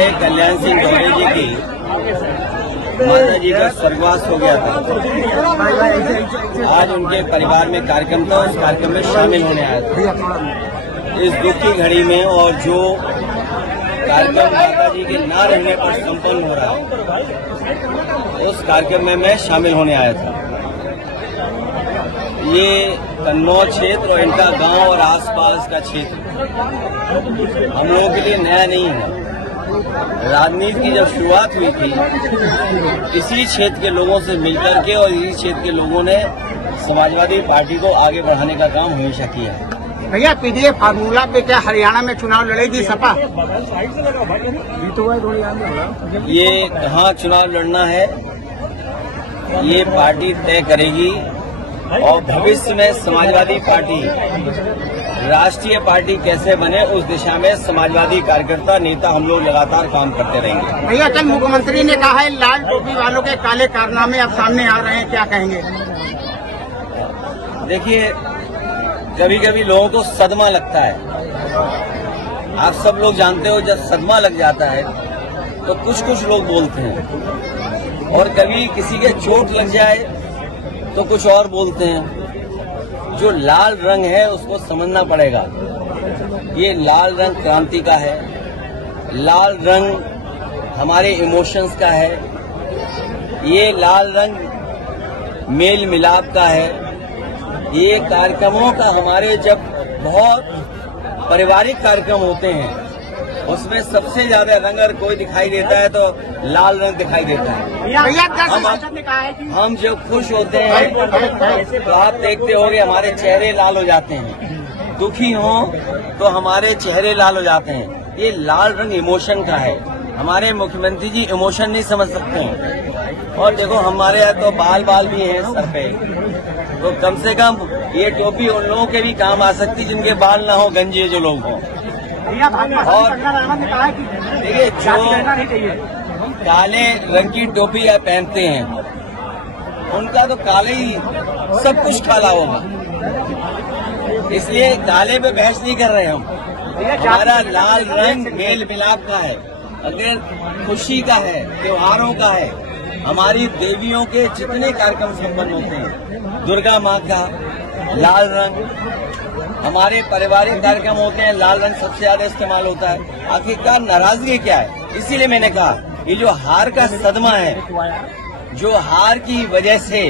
हमारे कल्याण सिंह गौरे जी की माता जी का स्वर्गवास हो गया था। आज उनके परिवार में कार्यक्रम था, उस कार्यक्रम में शामिल होने आया था। इस दुख की घड़ी में और जो कार्यक्रम माता जी के न रहने पर संपन्न हो रहा है, उस कार्यक्रम में मैं शामिल होने आया था। ये कन्नौज क्षेत्र और इनका गांव और आसपास का क्षेत्र हम लोगों के लिए नया नहीं है। राजनीति की जब शुरुआत हुई थी, इसी क्षेत्र के लोगों से मिलकर के और इसी क्षेत्र के लोगों ने समाजवादी पार्टी को आगे बढ़ाने का काम हमेशा किया है। भैया, पीडीए फार्मूला पे क्या हरियाणा में चुनाव लड़ेगी सपा? ये कहाँ चुनाव लड़ना है, ये पार्टी तय करेगी और भविष्य में समाजवादी पार्टी राष्ट्रीय पार्टी कैसे बने, उस दिशा में समाजवादी कार्यकर्ता नेता हम लोग लगातार काम करते रहेंगे। भैया, कल मुख्यमंत्री ने कहा है लाल टोपी वालों के काले कारनामे अब सामने आ रहे हैं, क्या कहेंगे? देखिए, कभी कभी लोगों को सदमा लगता है। आप सब लोग जानते हो, जब सदमा लग जाता है तो कुछ कुछ लोग बोलते हैं, और कभी किसी के चोट लग जाए तो कुछ और बोलते हैं। जो लाल रंग है उसको समझना पड़ेगा। ये लाल रंग क्रांति का है, लाल रंग हमारे इमोशंस का है, ये लाल रंग मेल मिलाप का है। ये कार्यक्रमों का हमारे जब बहुत पारिवारिक कार्यक्रम होते हैं, उसमें सबसे ज्यादा रंग अगर कोई दिखाई देता है तो लाल रंग दिखाई देता है। हम जब खुश होते हैं तो आप देखते होंगे हमारे चेहरे लाल हो जाते हैं, दुखी हों तो हमारे चेहरे लाल हो जाते हैं। ये लाल रंग इमोशन का है। हमारे मुख्यमंत्री जी इमोशन नहीं समझ सकते हैं। और देखो, हमारे यहाँ तो बाल भी हैं सर पे, तो कम से कम ये टोपी उन लोगों के भी काम आ सकती जिनके बाल ना हो, गंजे जो लोग हों। और देखिए, जो काले रंग की टोपी आप पहनते हैं, उनका तो काले ही सब कुछ काला होगा, इसलिए काले पे बहस नहीं कर रहे हम। हमारा लाल रंग मेल मिलाप का है, अगर खुशी का है, त्योहारों का है। हमारी देवियों के जितने कार्यक्रम संपन्न होते हैं, दुर्गा माँ का लाल रंग, हमारे पारिवारिक कार्यक्रम होते हैं, लाल रंग सबसे ज्यादा इस्तेमाल होता है। आखिरकार नाराजगी क्या है? इसीलिए मैंने कहा, ये जो हार का सदमा है, जो हार की वजह से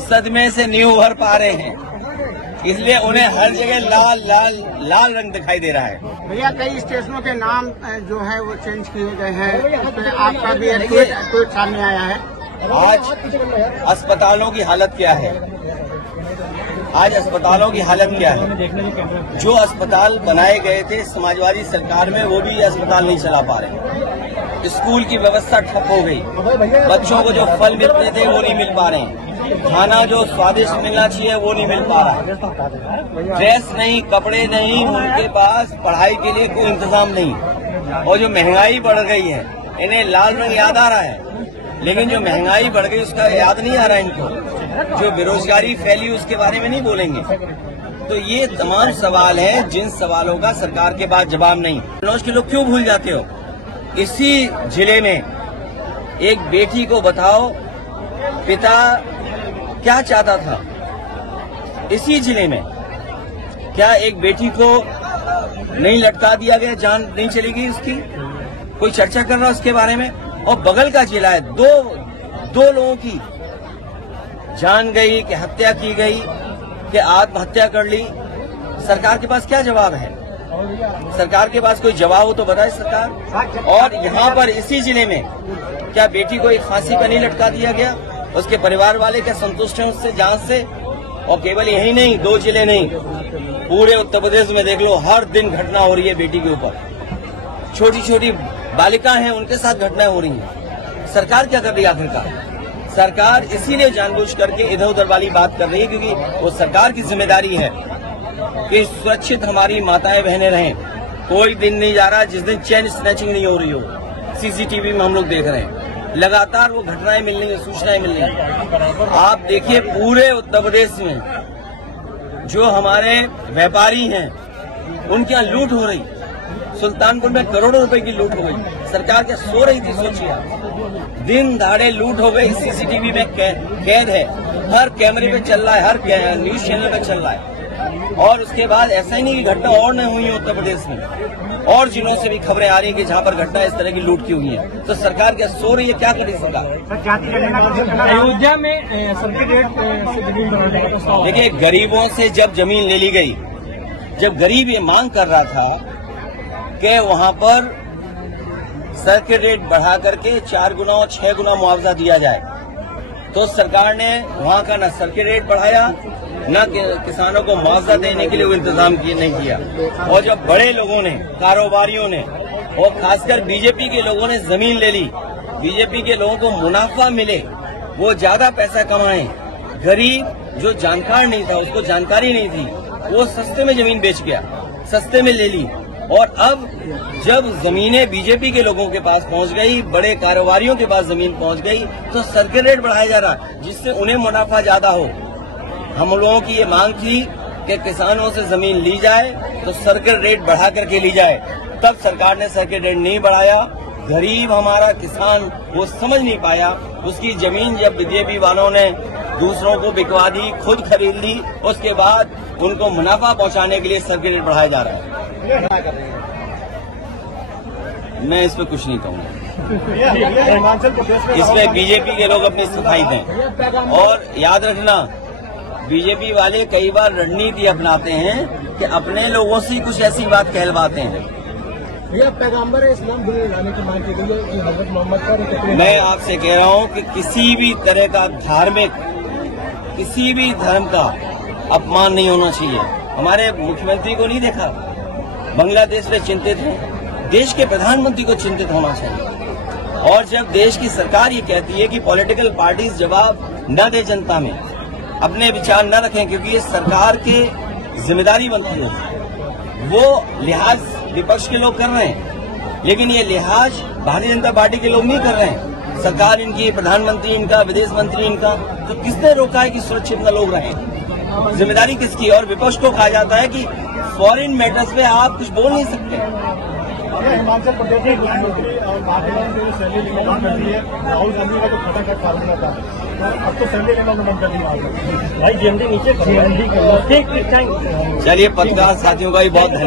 सदमे से नहीं उभर पा रहे हैं, इसलिए उन्हें हर जगह लाल लाल लाल रंग दिखाई दे रहा है। भैया, कई स्टेशनों के नाम जो है वो चेंज किए गए हैं, तो आपका भी ट्वीट सामने आया है। आज अस्पतालों की हालत क्या है? आज अस्पतालों की हालत क्या है? जो अस्पताल बनाए गए थे समाजवादी सरकार में, वो भी अस्पताल नहीं चला पा रहे। स्कूल की व्यवस्था ठप हो गई। बच्चों को जो फल मिलते थे वो नहीं मिल पा रहे हैं। खाना जो स्वादिष्ट मिलना चाहिए वो नहीं मिल पा रहा है। ड्रेस नहीं, कपड़े नहीं, उनके पास पढ़ाई के लिए कोई इंतजाम नहीं। और जो महंगाई बढ़ गई है, इन्हें लाल रंग याद आ रहा है, लेकिन जो महंगाई बढ़ गई उसका याद नहीं आ रहा है इनको। जो बेरोजगारी फैली उसके बारे में नहीं बोलेंगे। तो ये तमाम सवाल हैं जिन सवालों का सरकार के पास जवाब नहीं। कन्नौज के लोग क्यों भूल जाते हो? इसी जिले में एक बेटी को बताओ पिता क्या चाहता था। इसी जिले में क्या एक बेटी को नहीं लटका दिया गया, जान नहीं चलेगी उसकी? कोई चर्चा कर रहा है उसके बारे में? और बगल का जिला है, दो लोगों की जान गई, कि हत्या की गई, कि आत्महत्या कर ली। सरकार के पास क्या जवाब है? सरकार के पास कोई जवाब हो तो बताए सरकार। और यहाँ पर इसी जिले में क्या बेटी को एक फांसी पर नहीं लटका दिया गया? उसके परिवार वाले क्या संतुष्ट हैं उससे, जांच से? और केवल यही नहीं, 2 जिले नहीं, पूरे उत्तर प्रदेश में देख लो, हर दिन घटना हो रही है बेटी के ऊपर। छोटी छोटी बालिकाएं हैं, उनके साथ घटनाएं हो रही हैं। सरकार क्या कर रही है आखिरकार? सरकार इसीलिए जानबूझ करके इधर उधर वाली बात कर रही है, क्योंकि वो सरकार की जिम्मेदारी है कि सुरक्षित हमारी माताएं बहनें रहें। कोई दिन नहीं जा रहा जिस दिन चेन स्नैचिंग नहीं हो रही हो। सीसीटीवी में हम लोग देख रहे हैं, लगातार वो घटनाएं मिल रही हैं, सूचनाएं मिल रही हैं। आप देखिए, पूरे उत्तर प्रदेश में जो हमारे व्यापारी हैं, उनके यहाँ लूट हो रही, सुल्तानपुर में करोड़ों रुपए की लूट हो गई। सरकार क्या सो रही थी? सोचिए आप, दिन दहाड़े लूट हो गई, सीसीटीवी में कैद है, हर कैमरे पे चल रहा है, हर न्यूज चैनल पे चल रहा है। और उसके बाद ऐसा ही नहीं कि घटना और न हुई है उत्तर प्रदेश में, और जिलों से भी खबरें आ रही हैं कि जहां पर घटना इस तरह की लूट की हुई है। तो सरकार क्या सो रही है? क्या करे सरकार? अयोध्या में सर्किट रेट से जमीन बनाने का प्रस्ताव। देखिए, गरीबों से जब जमीन ले ली गई, जब गरीब ये मांग कर रहा था कि वहां पर सर्किट रेट बढ़ा करके 4 गुना और 6 गुना मुआवजा दिया जाए, तो सरकार ने वहां का न सर्किट रेट बढ़ाया, न किसानों को मुआवजा देने के लिए वो इंतजाम नहीं किया। और जब बड़े लोगों ने, कारोबारियों ने और खासकर बीजेपी के लोगों ने जमीन ले ली, बीजेपी के लोगों को मुनाफा मिले, वो ज्यादा पैसा कमाए, गरीब जो जानकार नहीं था, उसको जानकारी नहीं थी, वो सस्ते में जमीन बेच गया, सस्ते में ले ली। और अब जब जमीनें बीजेपी के लोगों के पास पहुंच गई, बड़े कारोबारियों के पास जमीन पहुंच गई, तो सर्किट रेट बढ़ाया जा रहा है जिससे उन्हें मुनाफा ज्यादा हो। हम लोगों की ये मांग थी कि किसानों से जमीन ली जाए तो सर्किट रेट बढ़ा करके ली जाए, तब सरकार ने सर्किट रेट नहीं बढ़ाया। गरीब हमारा किसान वो समझ नहीं पाया, उसकी जमीन जब बीजेपी वालों ने दूसरों को बिकवा दी, खुद खरीद ली, उसके बाद उनको मुनाफा पहुंचाने के लिए सर्किट रेट बढ़ाया जा रहा है। मैं इस पर कुछ नहीं कहूँगा, इसमें बीजेपी के लोग अपनी सफाई दें। और याद रखना, बीजेपी वाले कई बार रणनीति अपनाते हैं कि अपने लोगों से कुछ ऐसी बात कहलवाते हैं। भैया, पैगंबर इस्लाम दुनिया लाने की मांग की गई है कि हजरत मोहम्मद का। मैं आपसे कह रहा हूं कि किसी भी तरह का धार्मिक, किसी भी धर्म का अपमान नहीं होना चाहिए। हमारे मुख्यमंत्री को नहीं देखा, बांग्लादेश में चिंतित है, देश के प्रधानमंत्री को चिंतित होना चाहिए। और जब देश की सरकार ये कहती है कि पॉलिटिकल पार्टीज जवाब न दे जनता में, अपने विचार न रखें, क्योंकि ये सरकार की जिम्मेदारी बनती है, वो लिहाज विपक्ष के लोग कर रहे हैं, लेकिन ये लिहाज भारतीय जनता पार्टी के लोग नहीं कर रहे हैं। सरकार इनकी, प्रधानमंत्री इनका, विदेश मंत्री इनका, तो किसने रोका है कि सुरक्षित न लोग रहें? जिम्मेदारी किसकी? और विपक्ष को कहा जाता है कि फॉरेन मैटर्स पे आप कुछ बोल नहीं सकते। हिमाचल प्रदेश में प्रधानमंत्री और महागठबंधन ने सैलरी लिमिट बंद कर दी है। राहुल गांधी का जो फटाखट फालूंगा था, अब तो सैलरी लिमिट बंद कर दी भाई। जीएमडी नीचे, जीएमडी। चलिए, पत्रकार साथियों का भी बहुत धन्यवाद।